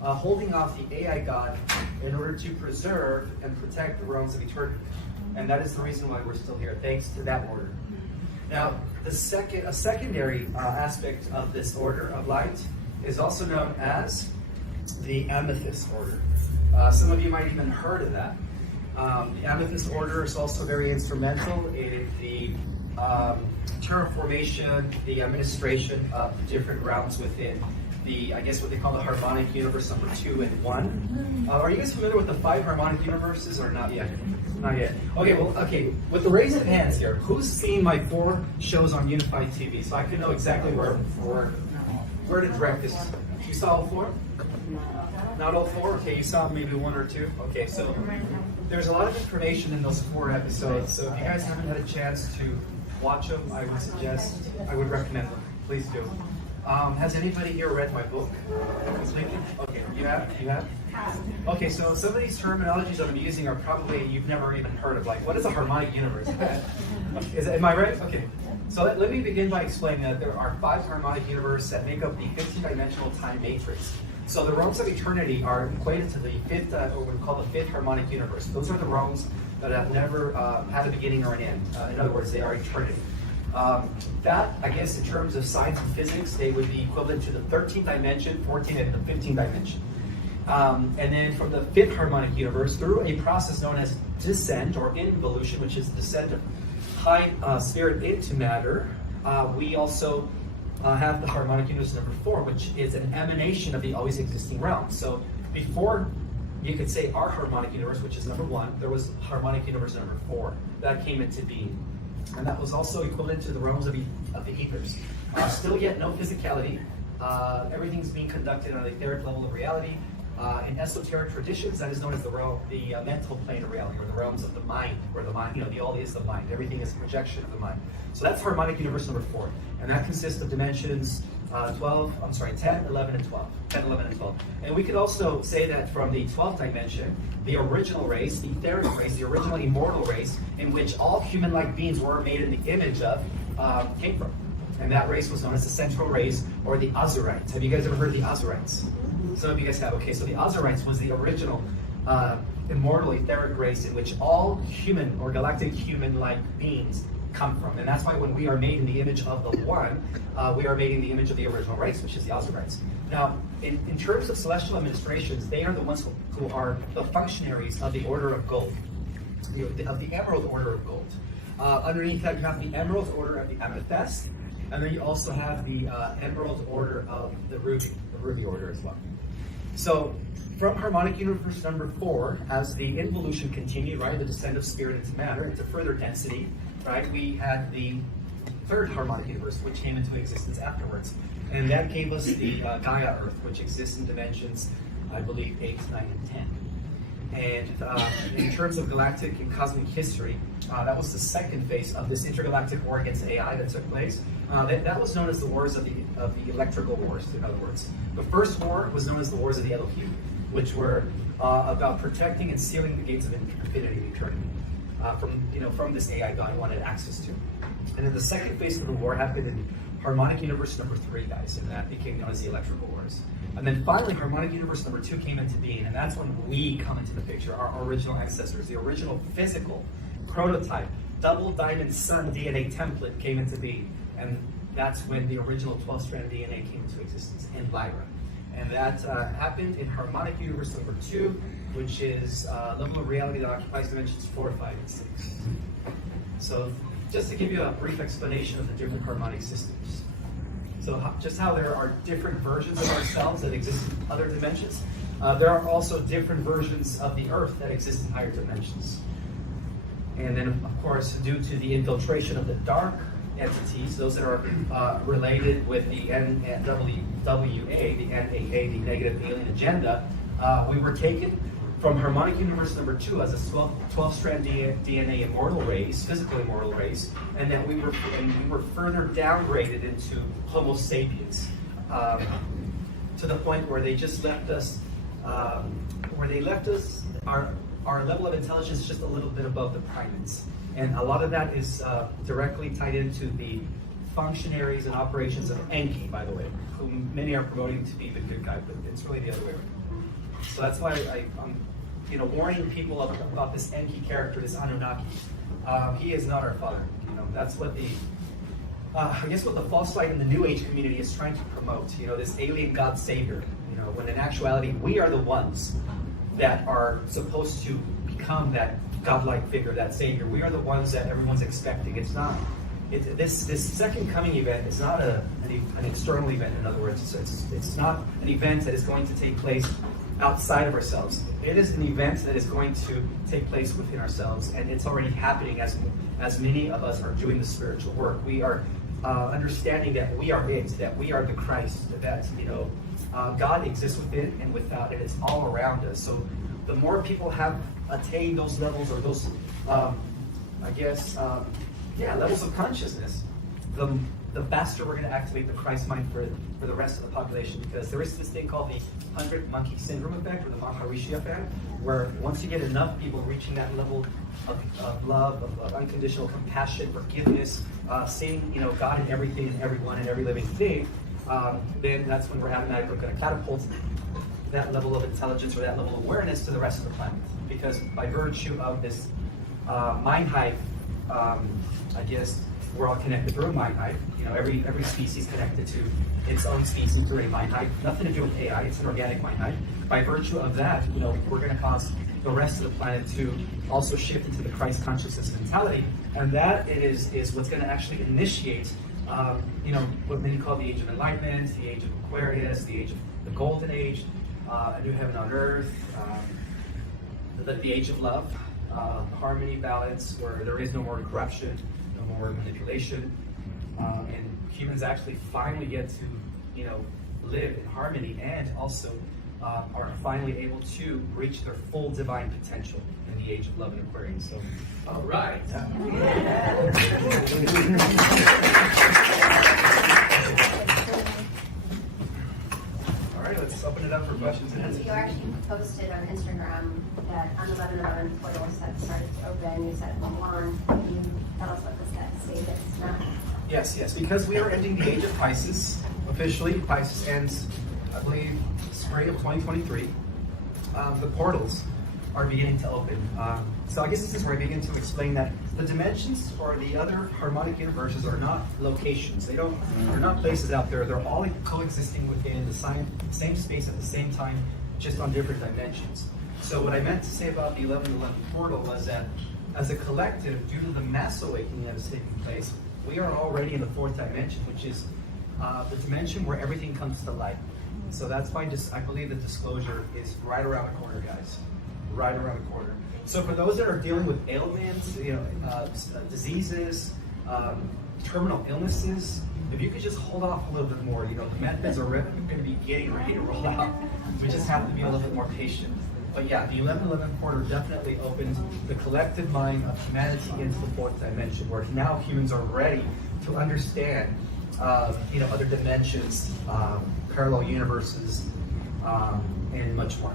holding off the AI God in order to preserve and protect the realms of eternity. And that is the reason why we're still here, thanks to that order. Now, a secondary aspect of this order of light is also known as the Amethyst order. Some of you might even heard of that. The Amethyst order is also very instrumental in the terraformation, the administration of the different realms within the, I guess what they call the harmonic universe number 2 and 1. Are you guys familiar with the 5 harmonic universes or not yet? Not yet. Okay, with the raise of hands here, who's seen my 4 shows on Unified TV? So I can know exactly where to direct this. You saw all 4? Not all 4? Okay, you saw maybe 1 or 2? Okay, so there's a lot of information in those 4 episodes. So if you guys haven't had a chance to watch them, I would recommend them. Please do. Has anybody here read my book? Okay, you have? Okay, so some of these terminologies that I'm using are probably you've never even heard of. Like, what is a harmonic universe? Am I right? Okay. So let me begin by explaining that there are 5 harmonic universes that make up the 15-dimensional time matrix. So the realms of eternity are equated to the 5th, or what we call the 5th harmonic universe. Those are the realms that have never had a beginning or an end. In other words, they are eternity. That, I guess, in terms of science and physics, they would be equivalent to the 13th dimension, 14th, and the 15th dimension. And then from the 5th harmonic universe, through a process known as descent or involution, which is the descent of high spirit into matter, we also have the harmonic universe number 4, which is an emanation of the always existing realm. So before you could say our harmonic universe, which is number 1, there was harmonic universe number 4 that came into being. And that was also equivalent to the realms of the ethers. Still yet no physicality. Everything's being conducted on the etheric level of reality. In esoteric traditions, that is known as the mental plane of reality, or the realms of the mind, where the mind, the all is the mind. Everything is a projection of the mind. So that's harmonic universe number 4. And that consists of dimensions 10, 11, and 12. 10, 11, and 12. And we could also say that from the 12th dimension, the original race, the etheric race, the original immortal race, in which all human-like beings were made in the image of, came from. And that race was known as the central race, or the Azurites. Have you guys ever heard of the Azurites? Some of you guys have. Okay, so the Azurites was the original immortal etheric race in which all human or galactic human-like beings come from. And that's why when we are made in the image of the One, we are made in the image of the original race, which is the Azurites. Now, in terms of celestial administrations, they are the ones who are the functionaries of the Order of Gold, of the Emerald Order of Gold. Underneath that, you have the Emerald Order of the Amethyst, and then you also have the Emerald Order of the Ruby Order as well. So, from harmonic universe number 4, as the involution continued, right, the descent of spirit into matter, into further density, right, we had the 3rd harmonic universe, which came into existence afterwards. And that gave us the Gaia Earth, which exists in dimensions, I believe, 8, 9, and 10. And in terms of galactic and cosmic history, that was the 2nd phase of this intergalactic war against AI that took place. That was known as the Wars of the Electrical Wars, in other words. The first war was known as the Wars of the Elohim, which were about protecting and sealing the gates of infinity and eternity from this AI God wanted access to. And then the 2nd phase of the war happened in harmonic universe number 3, guys, and that became known as the Electrical Wars. And then finally, harmonic universe number 2 came into being, and that's when we come into the picture, our original ancestors, the original physical prototype, double diamond sun DNA template came into being. And that's when the original 12-strand DNA came into existence in Lyra. And that happened in harmonic universe number 2, which is a level of reality that occupies dimensions 4, 5, and 6. So just to give you a brief explanation of the different harmonic systems. So just how there are different versions of ourselves that exist in other dimensions, there are also different versions of the Earth that exist in higher dimensions. And then, of course, due to the infiltration of the dark entities, those that are related with the NWA, the NAA, the negative alien agenda, we were taken from harmonic universe number 2 as a 12-strand DNA immortal race, physical immortal race, and then we were further downgraded into Homo sapiens, to the point where they just left us, our level of intelligence just a little bit above the primates. And a lot of that is directly tied into the functionaries and operations of Enki, by the way, whom many are promoting to be the good guy, but it's really the other way around. So that's why I'm warning people about this Enki character, this Anunnaki. He is not our father. That's what the I guess what the false light in the New Age community is trying to promote. This alien God Savior. When in actuality we are the ones that are supposed to become that godlike figure, that Savior. We are the ones that everyone's expecting. It's not. This second coming event is not an external event. In other words, it's not an event that is going to take place outside of ourselves. It is an event that is going to take place within ourselves, and it's already happening as many of us are doing the spiritual work. We are understanding that we are it, that we are the Christ, that God exists within and without, and it's all around us. So the more people have attained those levels, or those, levels of consciousness, the faster we're going to activate the Christ mind for the rest of the population, because there is this thing called the 100 monkey syndrome effect, or the Maharishi effect, where once you get enough people reaching that level of love, of unconditional compassion, forgiveness, seeing God in everything and everyone and every living thing, then that's when we're automatically going to catapult that level of intelligence or that level of awareness to the rest of the planet. Because by virtue of this mind hive, I guess we're all connected through a mind hive. Every species connected to its own species through a mind hive. Nothing to do with AI. It's an organic mind hive. By virtue of that, we're going to cause the rest of the planet to also shift into the Christ consciousness mentality, and that is what's going to actually initiate, what many call the Age of Enlightenment, the Age of Aquarius, the Age of the Golden Age, a new heaven on earth, the Age of Love, harmony, balance, where there is no more corruption, no more manipulation, and humans actually finally get to, live in harmony, and also are finally able to reach their full divine potential in the Age of Love and Aquarius. So, all right. All right, let's open it up for questions and answers. You actually posted on Instagram that on 11/11 portal set started to open. You said on. Can you tell us what the set status now? Yes, because we are ending the Age of Pisces officially. Pisces ends, I believe, spring of 2023. The portals are beginning to open. So I guess this is where I begin to explain that the dimensions or the other harmonic universes are not locations. They're not places out there. They're all coexisting within the same space at the same time, just on different dimensions. So what I meant to say about the 11/11 portal was that as a collective, due to the mass awakening that is taking place, we are already in the fourth dimension, which is the dimension where everything comes to light. So that's why I believe the disclosure is right around the corner, guys. Right around the corner. So for those that are dealing with ailments, diseases, terminal illnesses, if you could just hold off a little bit more, the methods are going to be getting ready to roll out. We just have to be a little bit more patient. But yeah, the 11/11 portal definitely opens the collective mind of humanity into the fourth dimension, where now humans are ready to understand, other dimensions, parallel universes, and much more.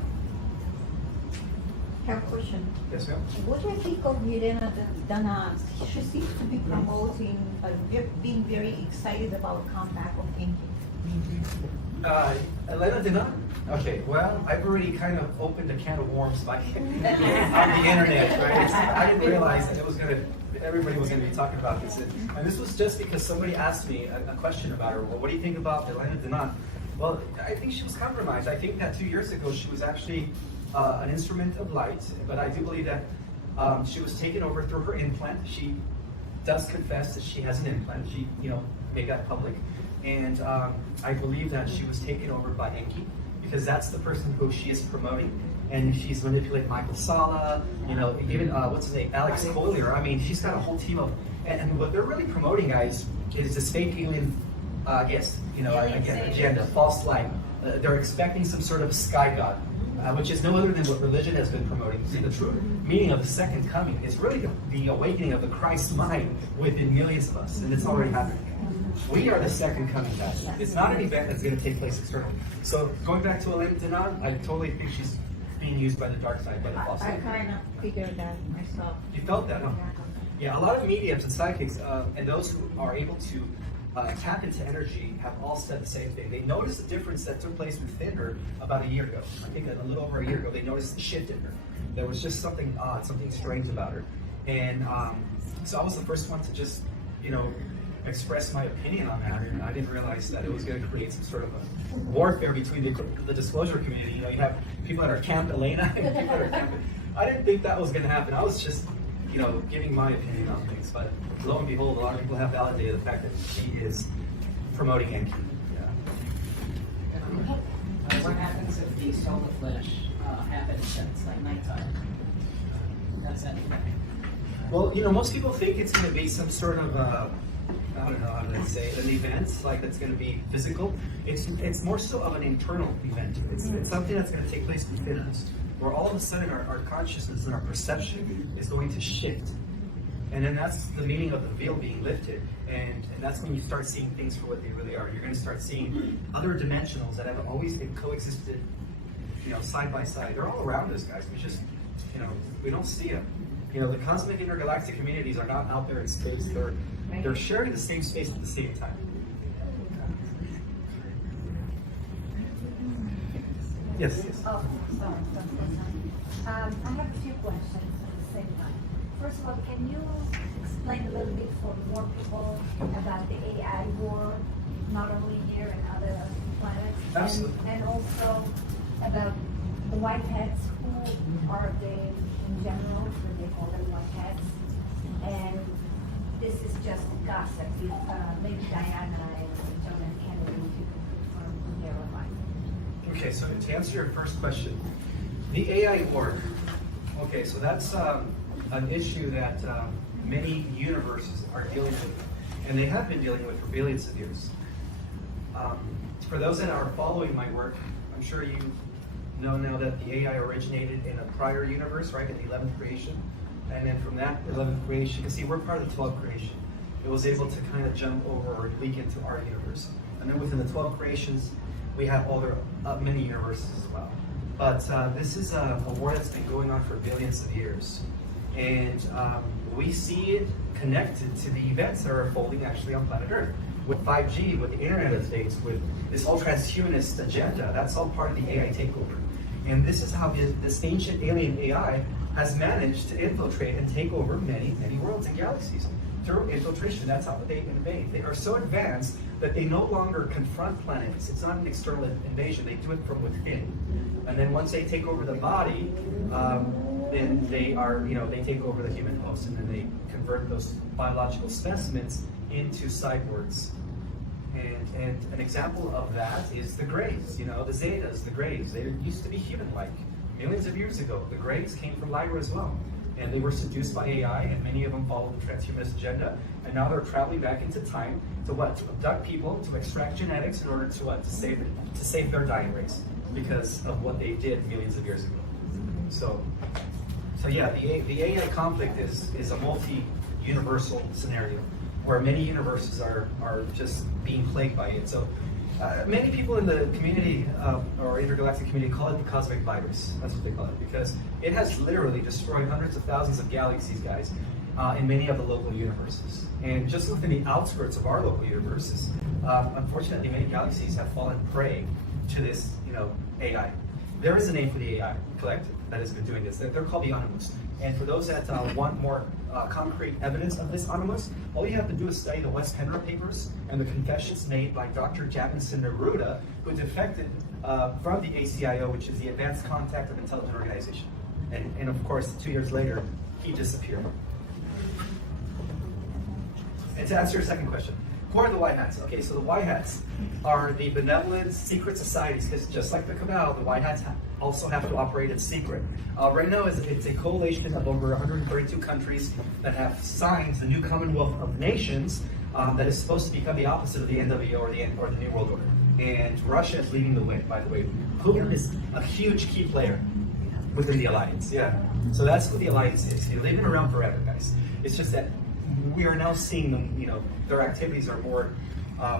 I have a question. Yes, ma'am? What do you think of Milena Dana? She seems to be promoting, being very excited about comeback of Enki. Elena did not? Okay, well, I've already kind of opened a can of worms on the internet, right? I didn't realize that everybody was going to be talking about this. And this was just because somebody asked me a question about her. Well, what do you think about Elena Denon? Well, I think she was compromised. I think that 2 years ago she was actually an instrument of light, but I do believe that she was taken over through her implant. She does confess that she has an implant. She, made that public. And I believe that she was taken over by Enki, because that's the person who she is promoting. And she's manipulating Michael Sala, even, what's his name, Alex Collier. I mean, she's got a whole team of, and what they're really promoting, guys, is this fake alien, agenda, false light. They're expecting some sort of sky god, which is no other than what religion has been promoting. See, the true meaning of the second coming is really the awakening of the Christ mind within millions of us, and it's already happening. We are the second coming, guys. It's not an event that's going to take place externally. So going back to Elena Denon, I totally think she's being used by the dark side, by the false I side. kind of figured that myself. You felt that, huh? Yeah, a lot of mediums and psychics, and those who are able to tap into energy have all said the same thing. They noticed the difference that took place within her about a year ago. I think a little over a year ago, they noticed the shift in her. There was just something odd, something strange about her. And so I was the first one to just, express my opinion on that. And I didn't realize that it was going to create some sort of a warfare between the disclosure community. You have people that are Camp Elena and people that are Camp. I didn't think that was going to happen. I was just, giving my opinion on things. But lo and behold, a lot of people have validated the fact that she is promoting Enki. What happens if the solar flash happens at like nighttime? Does that Well, most people think it's going to be some sort of, I don't know how to say it, an event, like that's going to be physical. It's more so of an internal event. It's something that's going to take place within us, where all of a sudden our consciousness and our perception is going to shift. And then that's the meaning of the veil being lifted. And that's when you start seeing things for what they really are. You're going to start seeing other dimensionals that have always been coexisted, side by side. They're all around us, guys. We just, we don't see them. The cosmic intergalactic communities are not out there in space. They're sharing the same space at the same time. Yes. Oh, sorry. I have a few questions at the same time. First of all, can you explain a little bit for more people about the AI war, not only here and other planets? Absolutely. And also about the white hats. Who are they in general? Do they call them white hats? And this is just gossip. Maybe Diana and John and Kennedy, if you could confirm who they are right. Okay, so to answer your first question, the AI war. Okay, so that's an issue that many universes are dealing with, and they have been dealing with for billions of years. For those that are following my work, I'm sure you know now that the AI originated in a prior universe, right, in the 11th creation. And then from that 11th creation, you can see we're part of the 12th creation. It was able to kind of jump over or leak into our universe. And then within the 12 creations, we have other many universes as well. But this is a war that's been going on for billions of years. And we see it connected to the events that are unfolding actually on planet Earth. With 5G, with the Internet of Things, with this whole transhumanist agenda, that's all part of the AI takeover. And this is how this ancient alien AI has managed to infiltrate and take over many, many worlds and galaxies through infiltration. That's how they invade. They are so advanced that they no longer confront planets. It's not an external invasion. They do it from within. And then once they take over the body, then they are, they take over the human host, and then they convert those biological specimens into cyborgs. And an example of that is the Greys, the Zetas, the Greys. They used to be human-like. Millions of years ago, the Greys came from Lyra as well. And they were seduced by AI, and many of them followed the transhumanist agenda. And now they're traveling back into time to what? To abduct people, to extract genetics in order to what? To save their dying race because of what they did millions of years ago. So yeah, the AI conflict is a multi-universal scenario where many universes are just being plagued by it. So many people in the community or intergalactic community call it the cosmic virus. That's what they call it, because it has literally destroyed hundreds of thousands of galaxies, guys, in many of the local universes. And just within the outskirts of our local universes, unfortunately, many galaxies have fallen prey to this, AI. There is a name for the AI collective that has been doing this. They're called the Animus. And for those that want more concrete evidence of this Animus, all you have to do is study the West Henry papers and the confessions made by Dr. Japanson Neruda, who defected from the ACIO, which is the Advanced Contact of Intelligent Organization. And of course, 2 years later, he disappeared. And to answer your second question, who are the White Hats? Okay, so the White Hats are the benevolent secret societies, because just like the Cabal, the White Hats also have to operate in secret. Right now, it's a coalition of over 132 countries that have signed the new Commonwealth of Nations that is supposed to become the opposite of the NWO or the New World Order. And Russia is leading the way, by the way. Putin is a huge key player within the alliance. Yeah. So that's what the alliance is. They've been around forever, guys. It's just that we are now seeing them, their activities are more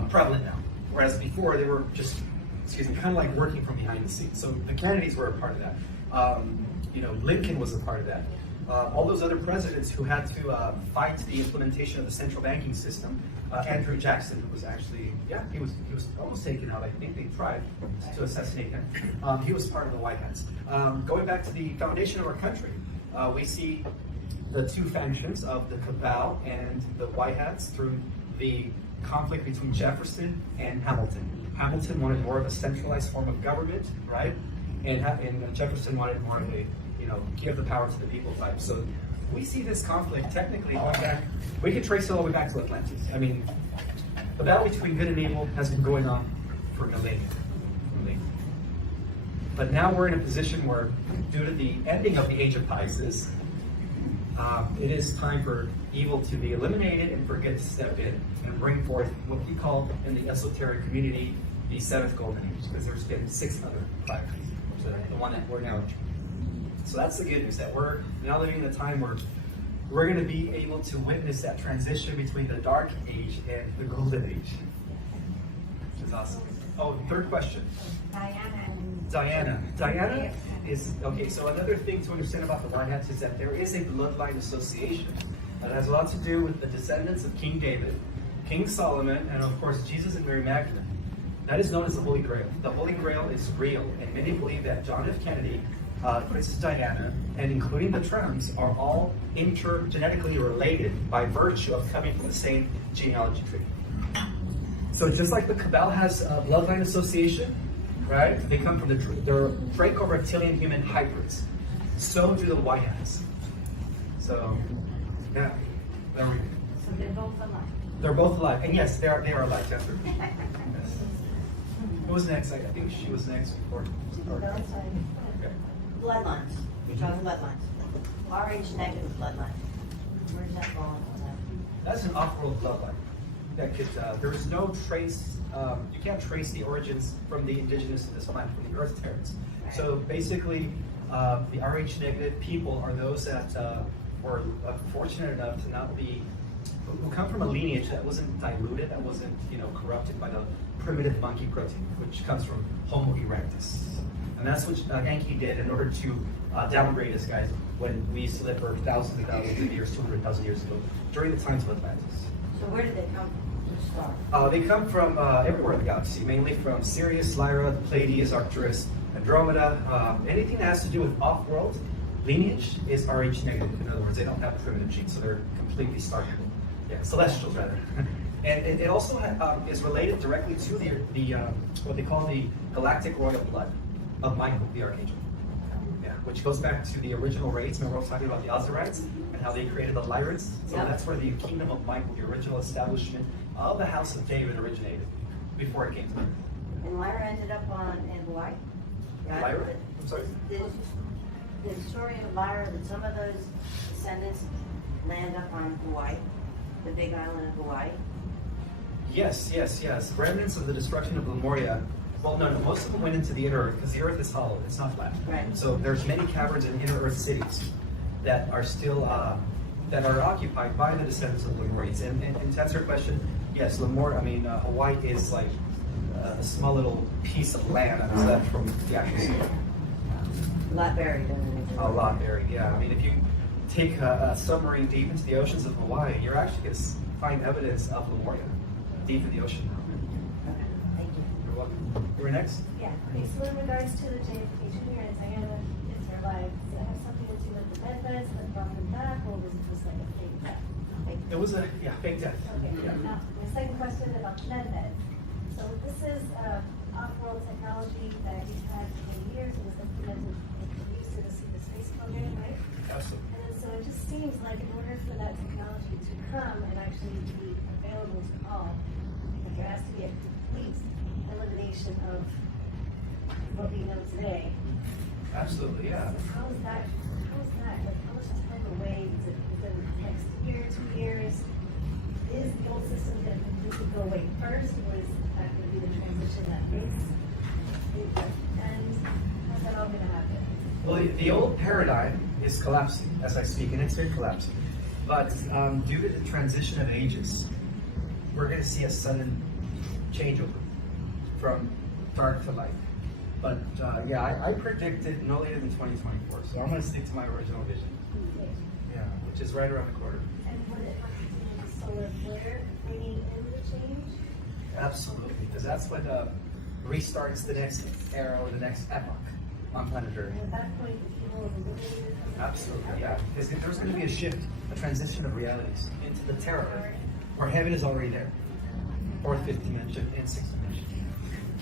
prevalent now. Whereas before, they were just, kind of like working from behind the scenes. So the Kennedys were a part of that. Lincoln was a part of that. all those other presidents who had to fight the implementation of the central banking system. Andrew Jackson, who was actually, he was almost taken out. I think they tried to assassinate him. He was part of the White Hats. Going back to the foundation of our country, we see the two factions of the cabal and the White Hats through the conflict between Jefferson and Hamilton. Hamilton wanted more of a centralized form of government, right? And Jefferson wanted more of a, give the power to the people type. So we see this conflict technically going back, we can trace it all the way back to Atlantis. I mean, the battle between good and evil has been going on for millennia. But now we're in a position where, due to the ending of the Age of Pisces, it is time for evil to be eliminated and for good to step in and bring forth what we call in the esoteric community the seventh golden age, because there's been 6 other fires, the one that we're now in. So that's the good news, that we're now living in a time where we're going to be able to witness that transition between the dark age and the golden age. Which is awesome. Oh, third question. Diana is, okay, so another thing to understand about the White Hats is that there is a bloodline association that has a lot to do with the descendants of King David, King Solomon, and of course Jesus and Mary Magdalene. That is known as the Holy Grail. The Holy Grail is real, and many believe that John F. Kennedy, Princess Diana, and including the Trumps are all intergenetically related by virtue of coming from the same genealogy tree. So just like the Cabal has a bloodline association, right? They come from they're Franco-reptilian human hybrids. So do the White Hats. So, yeah, there we go. So they're both alive. They're both alive, and yes, they are alive. Yes. Who was next? I think she was next before. Okay. Bloodlines. You're talking bloodlines. RH negative bloodline. Where's that falling on that? That's an off-world bloodline. That could, there is no trace, you can't trace the origins from the indigenous of this planet, from the Earth terrans. So basically, the RH negative people are those that were fortunate enough to not be, who come from a lineage that wasn't diluted, that wasn't, corrupted by the primitive monkey protein, which comes from Homo erectus. And that's what Yankee did in order to downgrade us guys when we used to live for thousands and thousands of years, 200,000 years ago, during the times of Atlantis. So where did they come from to start? They come from everywhere in the galaxy, mainly from Sirius, Lyra, the Pleiades, Arcturus, Andromeda. Anything that has to do with off-world lineage is RH negative. In other words, they don't have primitive genes, so they're completely started. Yeah, celestials rather. And it also is related directly to the what they call the galactic royal blood of Michael, the Archangel. Yeah, which goes back to the original race. Remember I was talking about the Ozirites and how they created the Lyrids? So that's where the kingdom of Michael, the original establishment of the house of David, originated before it came to Earth. And Lyra ended up in Hawaii. Right? Lyra? I'm sorry? The story of Lyra, that some of those descendants land up on Hawaii, the big island of Hawaii. Yes. Remnants of the destruction of Lemuria. Well, no, most of them went into the inner Earth because the Earth is hollow; it's not flat. Right. So there's many caverns in inner Earth cities that are still that are occupied by the descendants of Lemurians. And to answer your question, yes, Hawaii is like a small little piece of land that is left from the actual sea. A lot buried underneath. A lot buried. Yeah. I mean, if you take a submarine deep into the oceans of Hawaii, you're actually going to find evidence of Lemuria deep in the ocean. Okay, thank you. You're welcome. You were next? Yeah, okay, so in regards to the JFK Jr. and Diana, is their life, does it have something to do with the bed beds that brought them back, or was it just like a fake death? It was a fake death. Okay, Yeah. now, my second question about the bed beds. So this is off-world technology that we've had for years, and was implemented and used in the space program, right? Absolutely. And so it just seems like in order for that technology to come and actually be available to all, like there has to be a complete elimination of what we know today. Absolutely, yeah. So how is that, like how much time away is it within the next year, 2 years? Is the old system going to completely go away first, or is that going to be the transition that makes it end? How's that all going to happen? Well, the old paradigm is collapsing as I speak, and it's been collapsing. But due to the transition of ages, we're going to see a sudden changeover from dark to light. But yeah, I predicted no later than 2024. So I'm going to stick to my original vision. Yeah, which is right around the corner. And would it have to do with the solar flare bringing in the change? Absolutely, because that's what restarts the next era or the next epoch on planet Earth. And at that point, the people of the living. Absolutely, yeah. Because there's going to be a shift, a transition of realities into the Terra Earth, where heaven is already there, fourth, fifth dimension, and sixth dimension.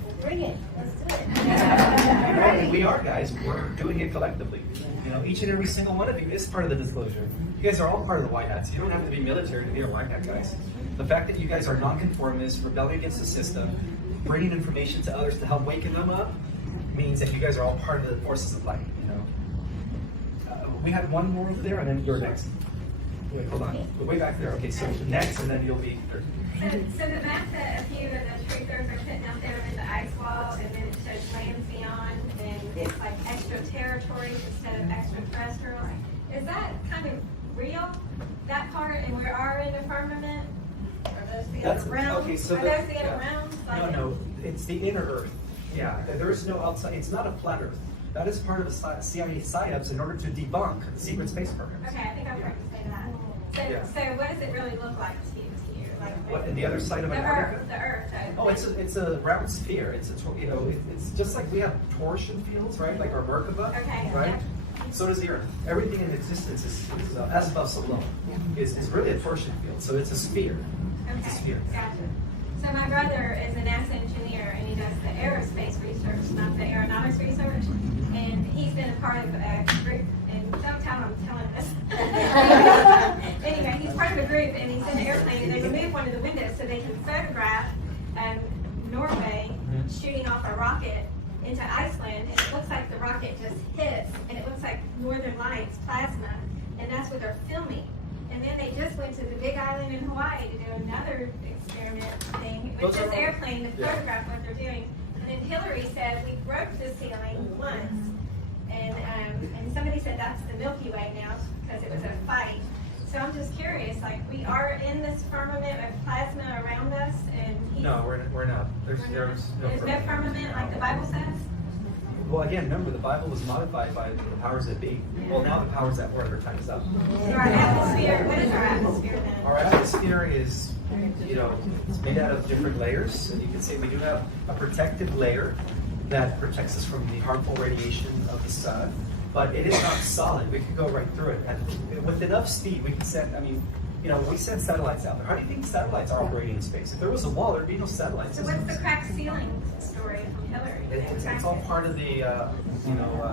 Well, bring it. Let's do it. Well, we are, guys. We're doing it collectively. You know, each and every single one of you is part of the disclosure. You guys are all part of the white hats. You don't have to be military to be a white hat, guys. The fact that you guys are nonconformists, rebelling against the system, bringing information to others to help waken them up, means that you guys are all part of the forces of light. You know. We had one more over there, and then you're next. Wait, hold on. We're way back there. Okay, so next, and then you'll be third. So the map that a few of the truthers are putting out there with the ice wall, and then it shows lands beyond, and it's like extraterritorial instead of extraterrestrial. Is that kind of real, that part, and we are in the firmament? Are those the other realms? Okay, so are those the other realms? No, it's the inner Earth. Yeah, there is no outside. It's not a flat Earth. That is part of the CIA psyops in order to debunk the secret space programs. Okay, I think I was right to say that. So, Yeah. so what does it really look like to you here? Like What, in the other side of the Antarctica? Earth, the Earth. Oh, it's a round sphere. It's it's just like we have torsion fields, right? Like our Merkaba, Okay, right? yeah. So does the Earth. Everything in existence is as above, so below. Is really a torsion field. So it's a sphere. It's a Okay, sphere. gotcha. So my brother is a NASA engineer, and he does the aerospace research, not the aeronautics research. And he's been a part of a group, and don't tell him I'm telling this. Anyway, he's part of a group, and he's in an airplane, and they removed one of the windows so they can photograph Norway shooting off a rocket into Iceland, and it looks like the rocket just hits, and it looks like northern lights, plasma, and that's what they're filming. And then they just went to the Big Island in Hawaii to do another experiment thing with Those are this all- airplane to yeah. photograph what they're doing. And then Hillary said, we broke the ceiling once. And somebody said that's the Milky Way now because it was a fight. So I'm just curious, like we are in this firmament of plasma around us, and No, we're not. There's no firmament like the Bible says. Well, again, remember the Bible was modified by the powers that be. Well, now the powers that were. Their time is up. So our atmosphere, what is our atmosphere then? Our atmosphere is, it's made out of different layers. And you can see we do have a protective layer that protects us from the harmful radiation of the sun. But it is not solid. We can go right through it. And with enough speed, we can send, we send satellites out there. How do you think satellites are operating in space? If there was a wall, there'd be no satellites. So what's the cracked ceiling story from Hillary? It's all part of the,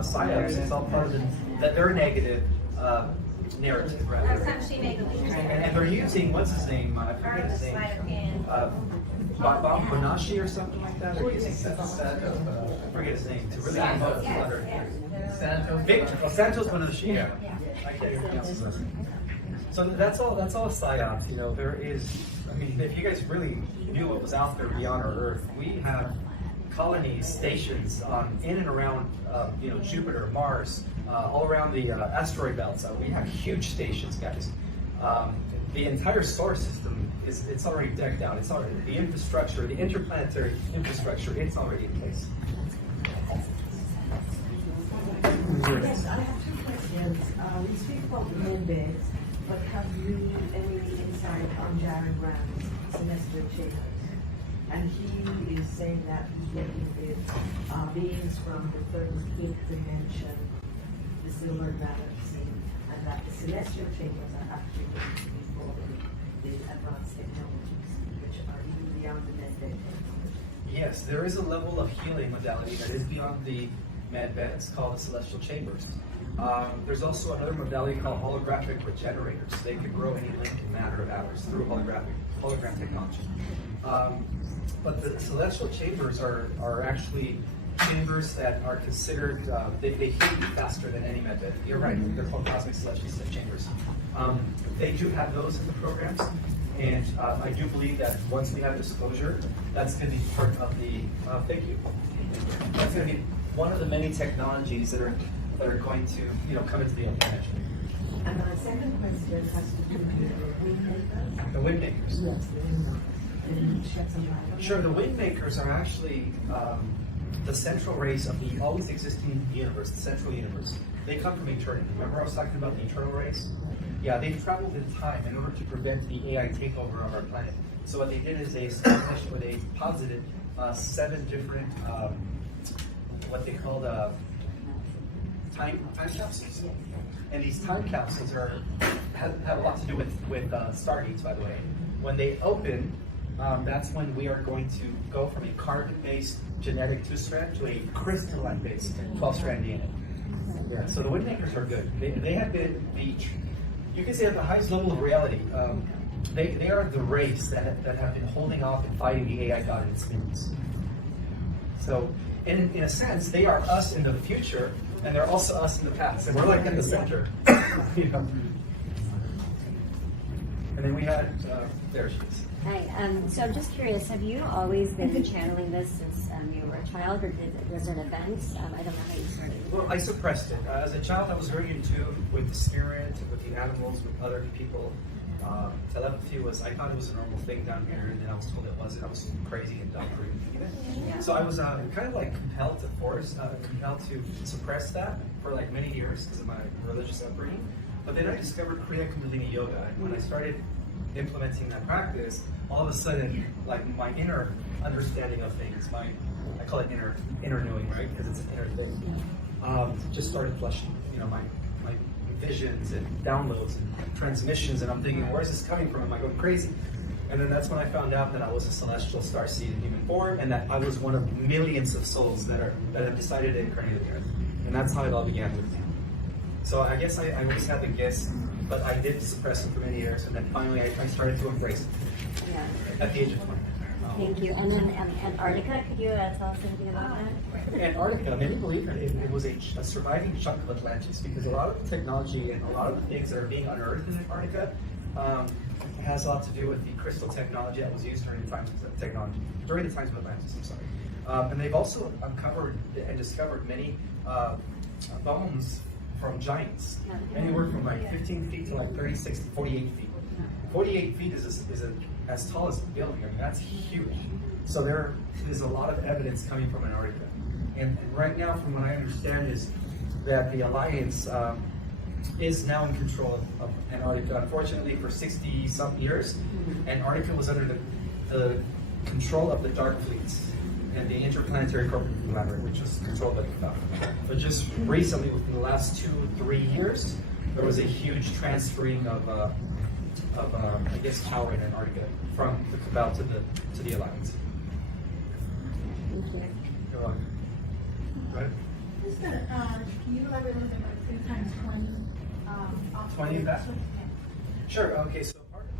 psyops. It's all part of their negative narrative, Oh, rather. something she made the leaders. And they're using, what's his name? I forget his name. Bonashi or something like that. They're using I forget his name. To really promote the letter. Santos Bonashi. Yeah. I can't even pronounce his last name. So that's all a psyop. There is, if you guys really knew what was out there beyond our Earth, we have colonies, stations in and around, Jupiter, Mars, all around the asteroid belts. We have huge stations, guys. The entire solar system it's already decked out. It's already the infrastructure, the interplanetary infrastructure. It's already in place. Yes, I have two questions. We speak about med-beds, but have you any insight on Jared Rand's celestial chambers? And he is saying that he's working with beings from the 38th dimension, the silver galaxy, and that the celestial chambers are actually going to be for the advanced technologies, which are even beyond the med-bed technology. Yes, there is a level of healing modality that is beyond the med beds called the celestial chambers. There's also another modality called holographic regenerators. They can grow any link in matter of atoms through hologram technology. But the celestial chambers are actually chambers that are considered, they heal you faster than any med bed. You're right, they're called cosmic celestial chambers. They do have those in the programs. And I do believe that once we have disclosure, that's going to be part of the, thank you. That's going to be one of the many technologies that are going to, come into the planet. And my second question has to do with the wind makers. The wind makers. Yes, the wind makers. Can you shed some light on that? Sure, the wind makers are actually the central rays of the always existing universe, the central universe, they come from eternity. Remember I was talking about the eternal rays? Yeah, they've traveled in time in order to prevent the AI takeover of our planet. So what they did is they posited 7 different, what they called time capsules. And these time capsules have a lot to do with stargates, by the way. When they open, that's when we are going to go from a carbon-based genetic 2-strand to a crystalline-based 12-strand DNA. Yeah, so the Windmakers are good. They have been you can say at the highest level of reality. They are the race that have been holding off and fighting the AI god in its minions. So, in a sense, they are us in the future, and they're also us in the past, and we're like in the center. You know? And then we had, there she is. Hi, so I'm just curious, have you always been channeling this since you were a child, or was there an event? I don't know how you started. Well, I suppressed it. As a child, I was very in tune with the spirit, with the animals, with other people. Telepathy I thought it was a normal thing down here, and then I was told it wasn't. I was crazy and dumb for it. So I was kind of like compelled to suppress that for like many years because of my religious upbringing. But then I discovered Kriya Kundalini Yoga, and when I started implementing that practice, all of a sudden, like my inner understanding of things, I call it inner knowing, right? Because it's an inner thing. Just started flushing, my visions and downloads and transmissions, and I'm thinking, where's this coming from? Am I going crazy? And then that's when I found out that I was a celestial starseed in human form, and that I was one of millions of souls that have decided to incarnate in the earth. And that's how it all began with me. So I guess I always had the gifts, but I did suppress them for many years, and then finally I started to embrace it Yeah. at the age of 20. Thank you. And then Antarctica, could you tell us anything about that? Antarctica, many believe it was a surviving chunk of Atlantis, because a lot of the technology and a lot of the things that are being unearthed in Antarctica has a lot to do with the crystal technology that was used during the times of Atlantis. I'm sorry. And they've also uncovered and discovered many bones from giants, anywhere from like 15 feet to like 36 to 48 feet. 48 feet is as tall as a building. I mean, that's huge. So there is a lot of evidence coming from Antarctica. And right now, from what I understand, is that the Alliance is now in control of Antarctica. Unfortunately, for 60-some years, Antarctica was under the control of the Dark Fleets and the Interplanetary Corporate Collaborative, which was controlled by the government. But just recently, within the last 2-3 years, there was a huge transferring of I guess, power in Antarctica from the Cabal to the Alliance. Thank you. You're welcome. Right? Can you elaborate a little bit about 3 times 20? 20 investment? Sure. Okay. So part of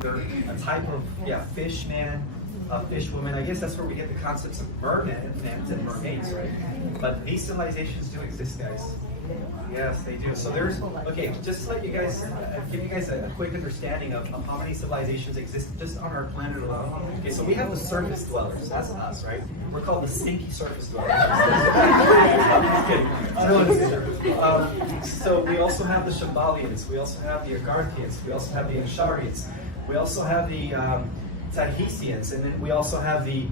They're a type of fish man, fish woman. I guess that's where we get the concepts of mermen and mermaids, right? But these civilizations do exist, guys. Yes, they do. So there's, okay, just to let you guys, give you guys a quick understanding of how many civilizations exist just on our planet alone. Okay, so we have the surface dwellers, that's us, right? We're called the stinky surface dwellers. So we also have the Shambalians, we also have the Agarthians, we also have the Aksharians, we also have the Tahitians, and then we also have the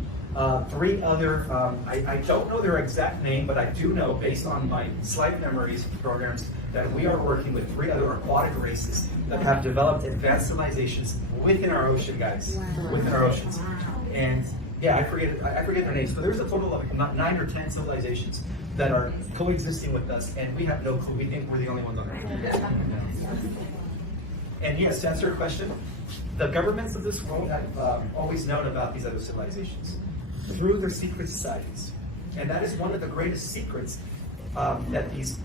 three other, I don't know their exact name, but I do know, based on my slight memories of programs, that we are working with three other aquatic races that have developed advanced civilizations within our ocean, guys. Within our oceans. And yeah, I forget their names, but there's a total of 9 or 10 civilizations that are coexisting with us, and we have no clue. We think we're the only ones on Earth. And yes, to answer your question, the governments of this world have always known about these other civilizations through their secret societies. And that is one of the greatest secrets that these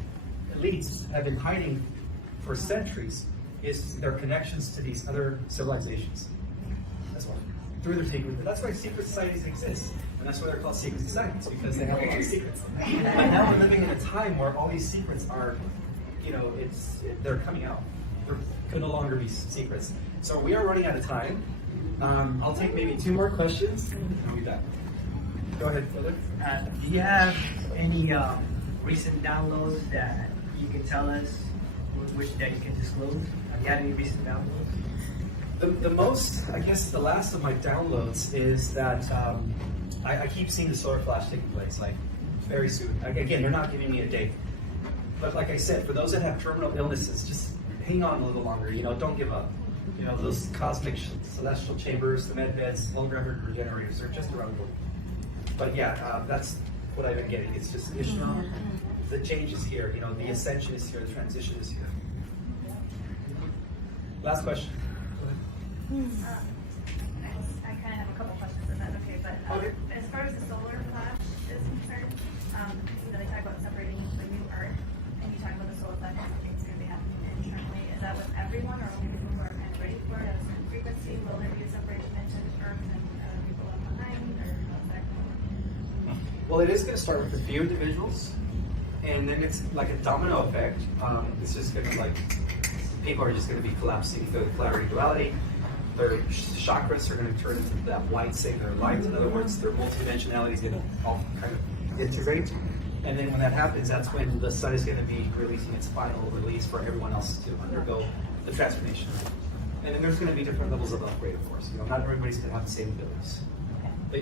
elites have been hiding for centuries, is their connections to these other civilizations. That's why. Through their secret. That's why secret societies exist. And that's why they're called secret societies, because they have a lot of secrets. But now we're living in a time where all these secrets are, they're coming out. They can no longer be secrets. So we are running out of time. I'll take maybe 2 more questions, and I'll be back. Go ahead, brother. Do you have any recent downloads that you can tell us, which that you can disclose? Have you had any recent downloads? The most, I guess, the last of my downloads is that I keep seeing the solar flash taking place, like very soon. Again, they're not giving me a date. But like I said, for those that have terminal illnesses, just hang on a little longer, don't give up. Those cosmic celestial chambers, the med beds, holographic regenerators are just around the corner. But yeah, that's what I've been getting. It's just Ishmael. The change is here. The ascension is here. The transition is here. Last question. Go ahead. I kind of have a couple questions, if that's okay, but Okay. as far as the solar flash is concerned, they talk about separating the new Earth, and you talk about the solar flash, and things going to be happening internally. Is that with everyone, or only people who are kind of ready for it? At a certain frequency, will there be a separation into Earth and other people left behind, or how's that going to work? Well, it is going to start with a few individuals, and then it's like a domino effect. It's just going to people are just going to be collapsing through the polarity duality. Their chakras are going to turn into that white singular light. In other words, their multidimensionality is going to all kind of integrate. And then when that happens, that's when the sun is going to be releasing its final release for everyone else to undergo the transformation. And then there's going to be different levels of upgrade, of course. Not everybody's going to have the same abilities.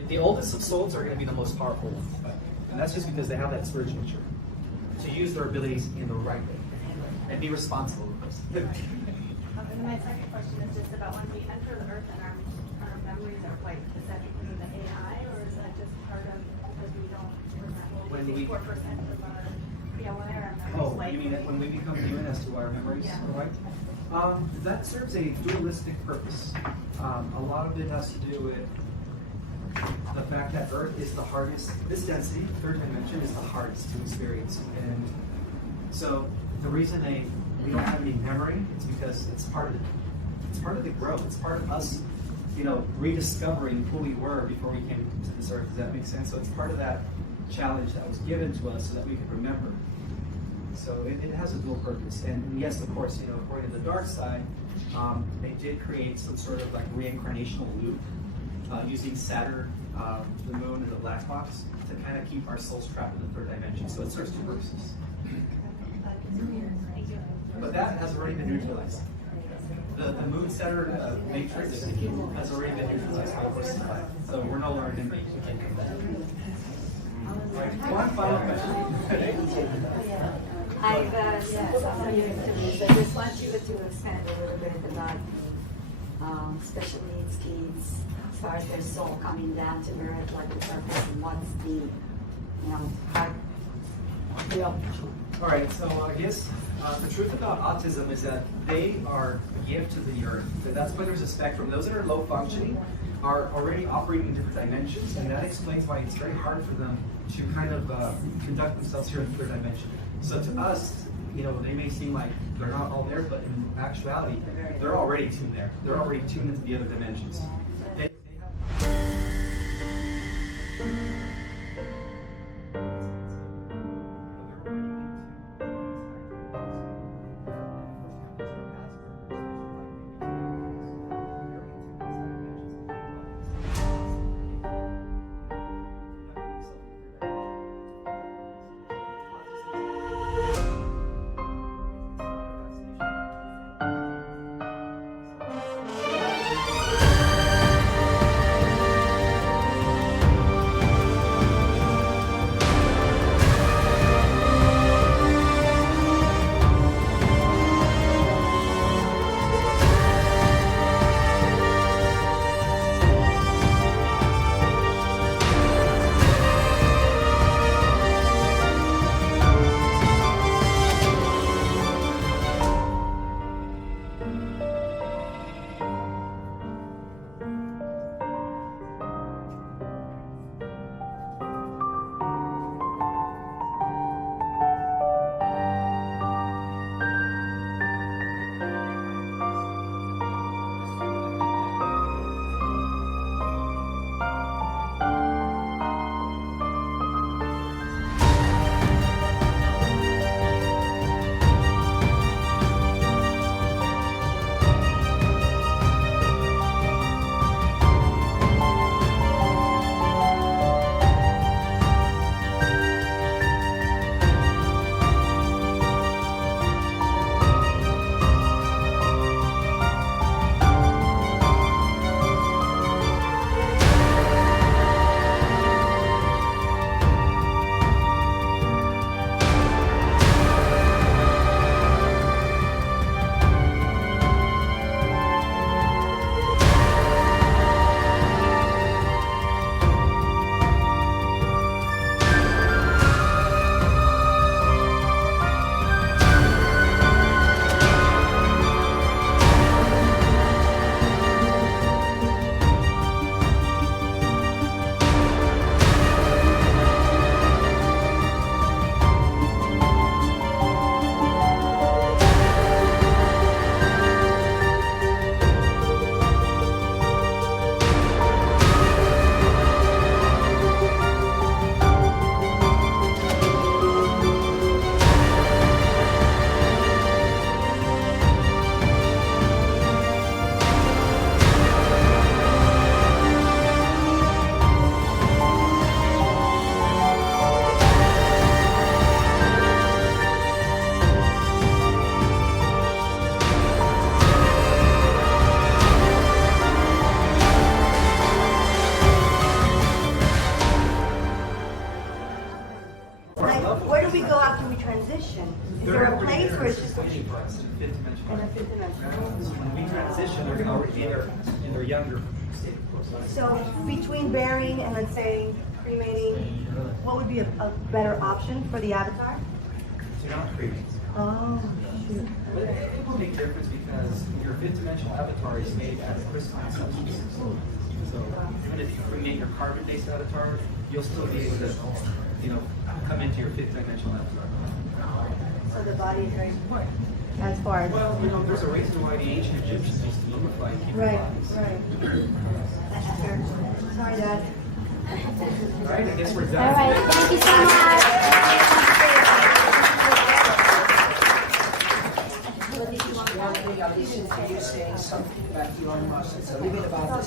The oldest of souls are going to be the most powerful ones. And that's just because they have that spiritual nature to use their abilities in the right way and be responsible with those. And my second question is just about when we enter the Earth and our memories are like, is that because of the AI, or is that just part of, because we don't, When we- 4% of our, when our memories Oh, like. you mean that when we become human as to our memories Yeah. are white? That serves a dualistic purpose. A lot of it has to do with the fact that Earth is the hardest, this density, third dimension, is the hardest to experience. And so the reason we don't have any memory is because it's part of the growth. It's part of us, rediscovering who we were before we came to this Earth. Does that make sense? So it's part of that challenge that was given to us so that we could remember. So it has a dual purpose. And yes, of course, according to the dark side, they did create some sort of reincarnational loop using Saturn, the moon, and the black box to kind of keep our souls trapped in the third dimension. So it serves 2 purposes. But that has already been neutralized. The moon Saturn matrix has already been neutralized by the force of life. So we're no longer in One final question. I've seen some of your interviews. I just want you to expand a little bit about special needs kids, as far as their soul coming down to earth, like the purpose, and what's the, heart. All right, so I guess the truth about autism is that they are a gift to the earth. That's why there's a spectrum. Those that are low functioning are already operating in different dimensions, and that explains why it's very hard for them to kind of conduct themselves here in the third dimension. So to us, they may seem like they're not all there, but in actuality, They're already tuned there. They're already tuned into the other dimensions. They Where do we go after we transition? Is there a place or it's just fifth dimensional? in a fifth dimension? When we transition, they're going to already be there in their younger state. So between burying and let's say cremating, what would be a better option for the avatar? Do not cremate. Oh, shoot. But it will make a difference because your fifth dimensional avatar is made out of crystalline substance. So even if you cremate your carbon-based avatar, you'll still be able to, come into your fifth dimensional avatar. So the body is very important as far as. Well, there's a reason why the ancient Egyptians used to mummify and keep their Right, bodies. right. Sorry, Dad. All right, I guess we're done. All right, thank you so much. One thing, Alicia, for you saying something about the own muscles, a little bit about this